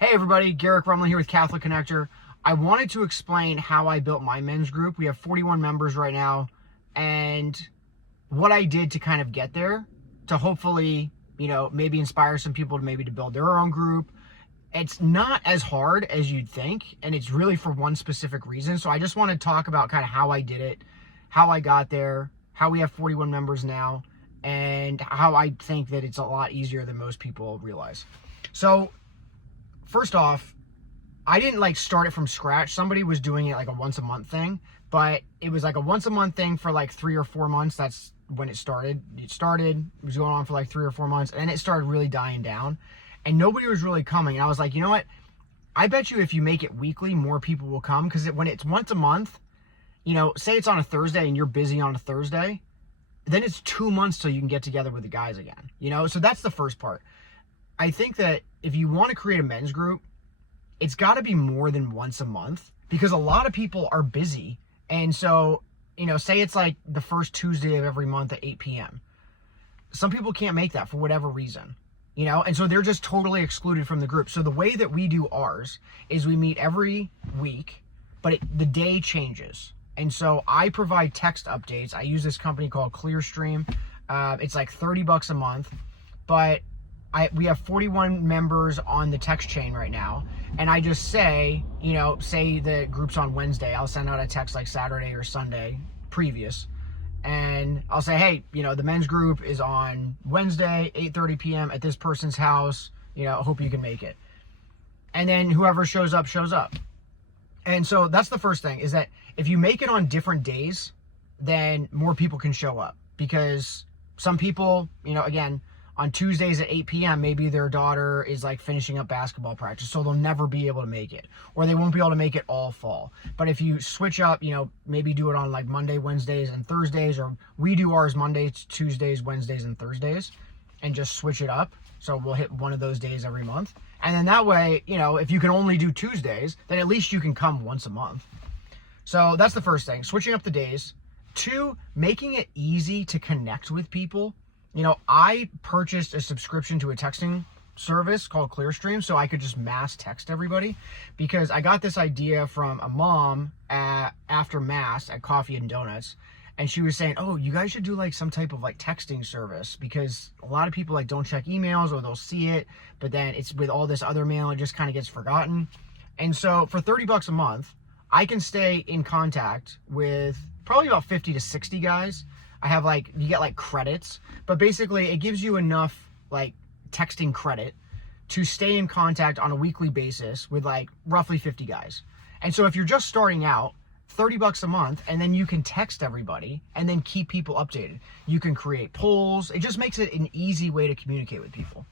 Hey everybody, Garrick Rumlin here with Catholic Connector. I wanted to explain how I built my men's group. We have 41 members right now, and what I did to kind of get there, to hopefully, maybe inspire some people to build their own group. It's not as hard as you'd think, and it's really for one specific reason. So I just want to talk about kind of how I did it, how I got there, how we have 41 members now, and how I think that it's a lot easier than most people realize. So first off, I didn't start it from scratch. Somebody was doing it like a once a month thing, but it was like a once a month thing for like 3 or 4 months. That's when it started. It was going on for like 3 or 4 months, and it started really dying down, and nobody was really coming. And I was like, you know what? I bet you if you make it weekly, more people will come, because when it's once a month, say it's on a Thursday and you're busy on a Thursday, then it's 2 months till you can get together with the guys again. So that's the first part. I think that if you want to create a men's group, it's got to be more than once a month, because a lot of people are busy. And so, say it's like the first Tuesday of every month at 8 p.m. Some people can't make that for whatever reason, and so they're just totally excluded from the group. So the way that we do ours is we meet every week, but the day changes. And so I provide text updates. I use this company called Clearstream. It's like $30 a month, but we have 41 members on the text chain right now, and I just say, say the group's on Wednesday, I'll send out a text like Saturday or Sunday previous, and I'll say, hey, the men's group is on Wednesday, 8:30 p.m. at this person's house, hope you can make it. And then whoever shows up, shows up. And so that's the first thing, is that if you make it on different days, then more people can show up, because some people, again, on Tuesdays at 8 p.m., maybe their daughter is like finishing up basketball practice, so they'll never be able to make it, or they won't be able to make it all fall. But if you switch up, maybe do it on like Monday, Wednesdays, and Thursdays, or we do ours Mondays, Tuesdays, Wednesdays, and Thursdays, and just switch it up. So we'll hit one of those days every month. And then that way, if you can only do Tuesdays, then at least you can come once a month. So that's the first thing, switching up the days. 2, making it easy to connect with people. I purchased a subscription to a texting service called Clearstream so I could just mass text everybody, because I got this idea from a mom after Mass at Coffee and Donuts, and she was saying, oh, you guys should do like some type of like texting service, because a lot of people like don't check emails, or they'll see it, but then it's with all this other mail, it just kind of gets forgotten. And so for $30 a month, I can stay in contact with probably about 50 to 60 guys. I have you get like credits, but basically it gives you enough like texting credit to stay in contact on a weekly basis with like roughly 50 guys. And so if you're just starting out, $30 a month, and then you can text everybody and then keep people updated. You can create polls. It just makes it an easy way to communicate with people.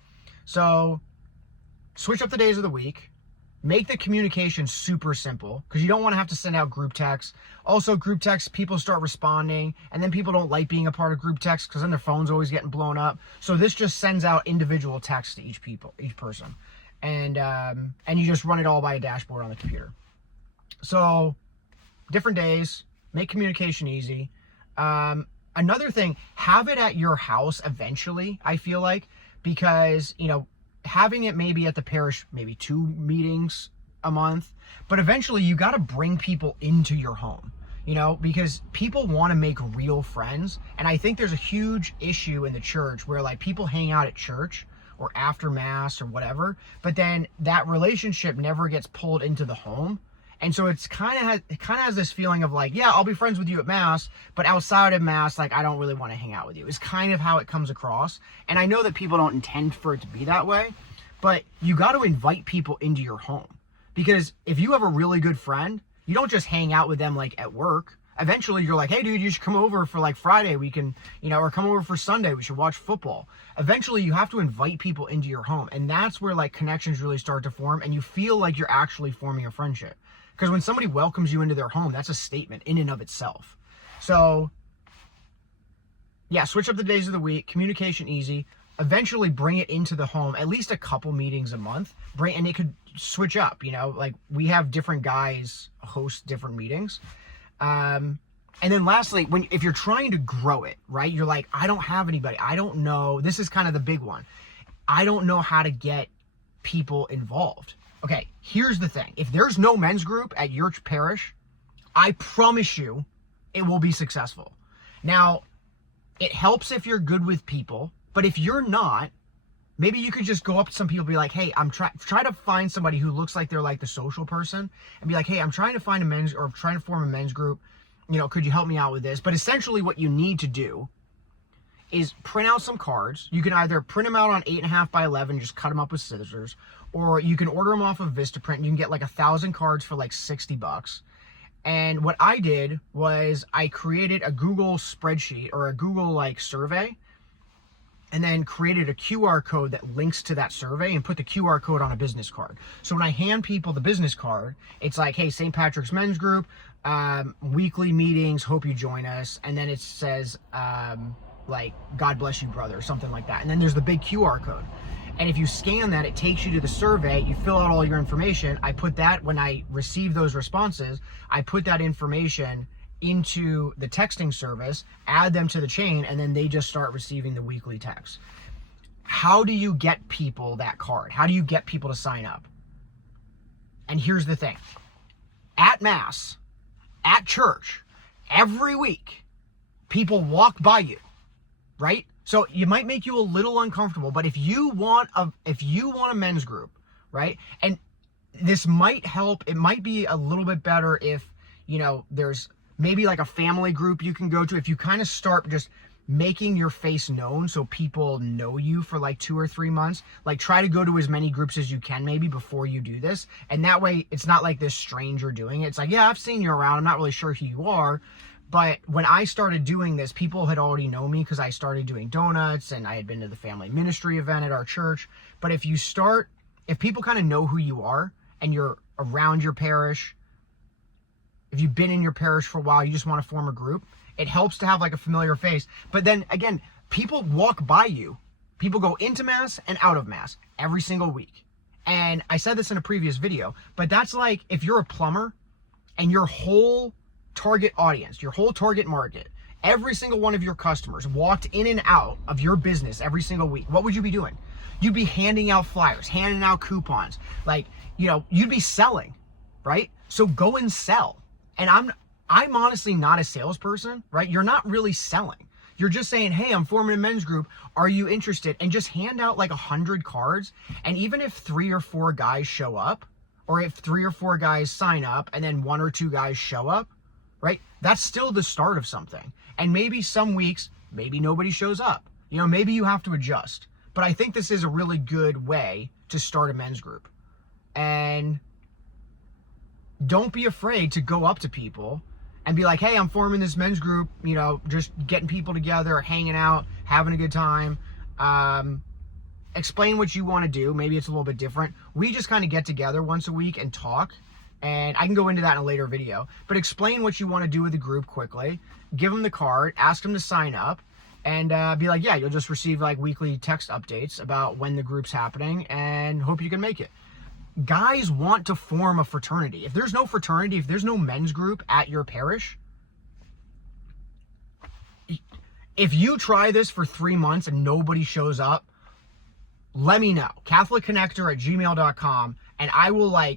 So switch up the days of the week. Make the communication super simple, because you don't want to have to send out group texts. Also, group texts, people start responding, and then people don't like being a part of group texts because then their phone's always getting blown up. So this just sends out individual texts to each person, and you just run it all by a dashboard on the computer. So different days, make communication easy. Another thing, have it at your house eventually, I feel like, because having it maybe at the parish, maybe 2 meetings a month, but eventually you got to bring people into your home, because people want to make real friends. And I think there's a huge issue in the church where like people hang out at church or after Mass or whatever, but then that relationship never gets pulled into the home. And so it kind of has this feeling of like, yeah, I'll be friends with you at Mass, but outside of Mass, like, I don't really want to hang out with you. It's kind of how it comes across. And I know that people don't intend for it to be that way, but you got to invite people into your home. Because if you have a really good friend, you don't just hang out with them like at work. Eventually you're like, hey dude, you should come over for like Friday, we can, or come over for Sunday, we should watch football. Eventually you have to invite people into your home. And that's where like connections really start to form, and you feel like you're actually forming a friendship. Because when somebody welcomes you into their home, that's a statement in and of itself. So, yeah, switch up the days of the week, communication easy. Eventually bring it into the home, at least a couple meetings a month. And it could switch up, like we have different guys host different meetings. And then lastly, if you're trying to grow it, right, you're like, I don't have anybody. I don't know. This is kind of the big one. I don't know how to get people involved. Okay, here's the thing. If there's no men's group at your parish, I promise you it will be successful. Now, it helps if you're good with people, but if you're not, maybe you could just go up to some people and be like, hey, I'm try to find somebody who looks like they're like the social person and be like, hey, I'm trying to find trying to form a men's group. Could you help me out with this? But essentially what you need to do is print out some cards. You can either print them out on 8.5 by 11, just cut them up with scissors, or you can order them off of Vistaprint and you can get like 1,000 cards for like $60. And what I did was I created a Google spreadsheet or a Google like survey, and then created a QR code that links to that survey and put the QR code on a business card. So when I hand people the business card, it's like, hey, St. Patrick's Men's Group, weekly meetings, hope you join us. And then it says, like, God bless you, brother, or something like that. And then there's the big QR code. And if you scan that, it takes you to the survey. You fill out all your information. I put that, when I receive those responses, I put that information into the texting service, add them to the chain, and then they just start receiving the weekly text. How do you get people that card? How do you get people to sign up? And here's the thing. At Mass, at church, every week, people walk by you, right? So it might make you a little uncomfortable, but if you want a men's group, right? And this might help. It might be a little bit better if, there's maybe like a family group you can go to. If you kind of start just making your face known so people know you for like 2 or 3 months, like try to go to as many groups as you can maybe before you do this. And that way it's not like this stranger doing it. It's like, yeah, I've seen you around. I'm not really sure who you are. But when I started doing this, people had already known me because I started doing donuts and I had been to the family ministry event at our church. But if people kind of know who you are and you're around your parish, if you've been in your parish for a while, you just want to form a group, it helps to have like a familiar face. But then again, people walk by you. People go into Mass and out of Mass every single week. And I said this in a previous video, but that's like if you're a plumber and your whole target audience, your whole target market, every single one of your customers walked in and out of your business every single week, what would you be doing? You'd be handing out flyers, handing out coupons, like, you'd be selling, right? So go and sell. And I'm honestly not a salesperson, right? You're not really selling. You're just saying, hey, I'm forming a men's group. Are you interested? And just hand out like 100 cards. And even if 3 or 4 guys show up, or if 3 or 4 guys sign up and then 1 or 2 guys show up, right? That's still the start of something. And maybe some weeks, maybe nobody shows up. Maybe you have to adjust. But I think this is a really good way to start a men's group. And don't be afraid to go up to people and be like, hey, I'm forming this men's group, just getting people together, hanging out, having a good time. Explain what you want to do. Maybe it's a little bit different. We just kind of get together once a week and talk. And I can go into that in a later video. But explain what you want to do with the group quickly. Give them the card. Ask them to sign up. And be like, yeah, you'll just receive like weekly text updates about when the group's happening. And hope you can make it. Guys want to form a fraternity. If there's no fraternity, if there's no men's group at your parish, if you try this for 3 months and nobody shows up, let me know. CatholicConnector@gmail.com. And I will I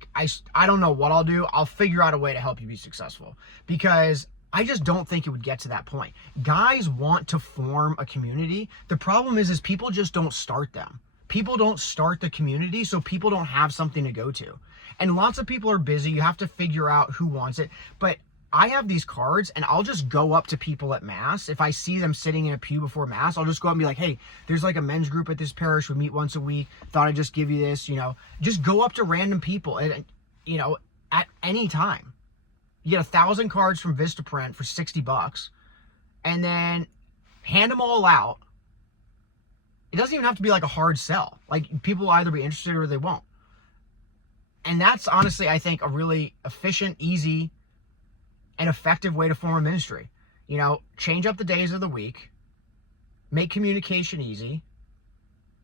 don't know what I'll do. I'll figure out a way to help you be successful. Because I just don't think it would get to that point. Guys want to form a community. The problem is people just don't start them. People don't start the community, so people don't have something to go to. And lots of people are busy. You have to figure out who wants it. But I have these cards, and I'll just go up to people at Mass. If I see them sitting in a pew before Mass, I'll just go up and be like, hey, there's like a men's group at this parish. We meet once a week. Thought I'd just give you this, Just go up to random people, and, at any time. You get 1,000 cards from Vistaprint for $60, and then hand them all out. It doesn't even have to be like a hard sell. Like, people will either be interested or they won't. And that's honestly, I think, a really efficient, easy, and effective way to form a ministry. Change up the days of the week. Make communication easy.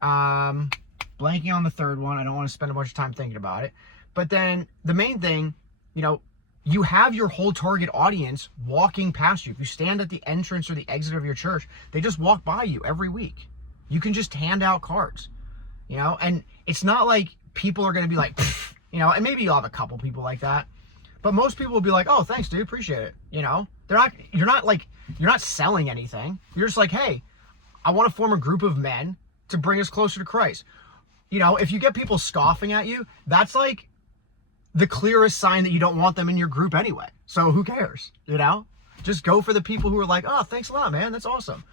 Blanking on the third one. I don't want to spend a bunch of time thinking about it. But then the main thing, you have your whole target audience walking past you. If you stand at the entrance or the exit of your church, they just walk by you every week. You can just hand out cards, and it's not like people are going to be like, you know, and maybe you'll have a couple people like that, but most people will be like, oh, thanks, dude, appreciate it. You know, you're not selling anything. You're just like, hey, I want to form a group of men to bring us closer to Christ. You know, if you get people scoffing at you, that's like the clearest sign that you don't want them in your group anyway. So who cares, you know? Just go for the people who are like, oh, thanks a lot, man. That's awesome.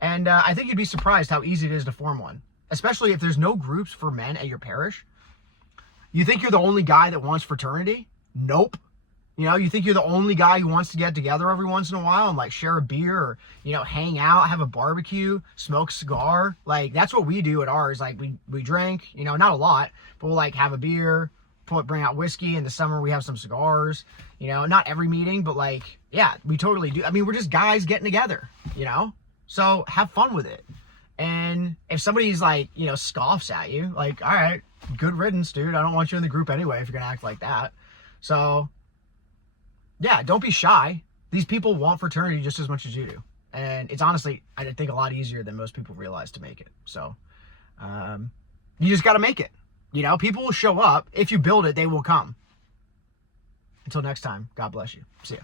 And I think you'd be surprised how easy it is to form one, especially if there's no groups for men at your parish. You think you're the only guy that wants fraternity? Nope. You know, you think you're the only guy who wants to get together every once in a while and like share a beer or, you know, hang out, have a barbecue, smoke a cigar. Like that's what we do at ours. Like we drink, you know, not a lot, but we'll like have a beer, bring out whiskey. In the summer we have some cigars, you know, not every meeting, but like, yeah, we totally do. I mean, we're just guys getting together, you know? So have fun with it. And if somebody's like, you know, scoffs at you, like, all right, good riddance, dude. I don't want you in the group anyway if you're going to act like that. So, yeah, don't be shy. These people want fraternity just as much as you do. And it's honestly, I think, a lot easier than most people realize to make it. So, you just got to make it. You know, people will show up. If you build it, they will come. Until next time, God bless you. See ya.